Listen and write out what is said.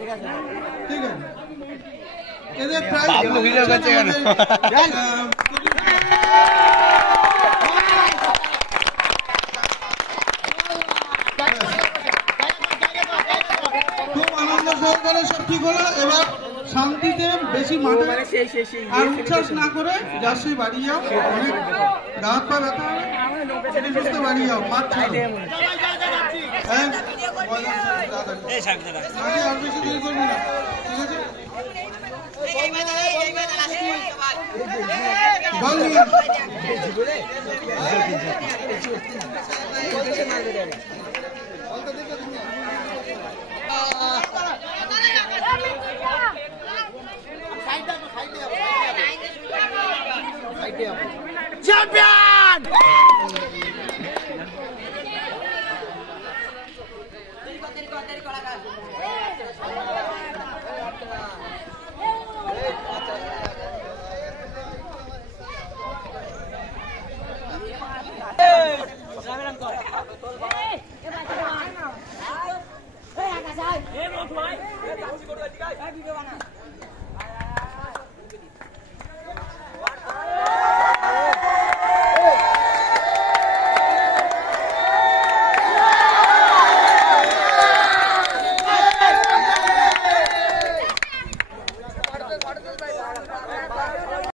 ঠিক আছে এদের প্রায় খুব আনন্দ সহকারে সব ঠিক হলো। এবার শান্তিতে বেশি মাঠে আর উচ্ছ্বাস না করে যার সেই বাড়ি যাও। অনেক রাত পা ব্যথা হবে, সুস্থ বাড়ি যাও। মাঠ ছাড়ো। আর বেশি দেরি করবি না, ঠিক আছে? বল নিয়ে চ্যাম্পিয়ন